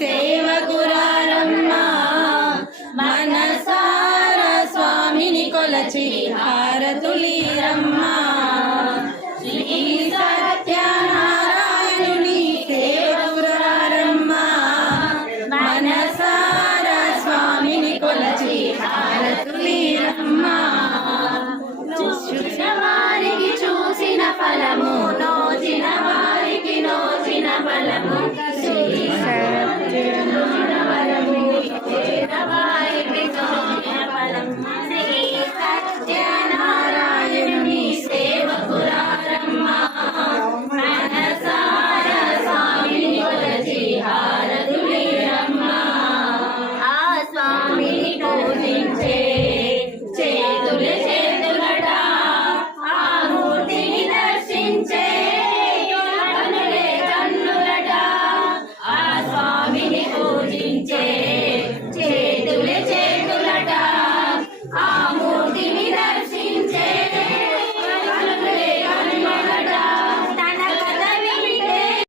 సేవకురారమ్మా మనసార స్వామిని కొలచి హారతులీరమ్మా.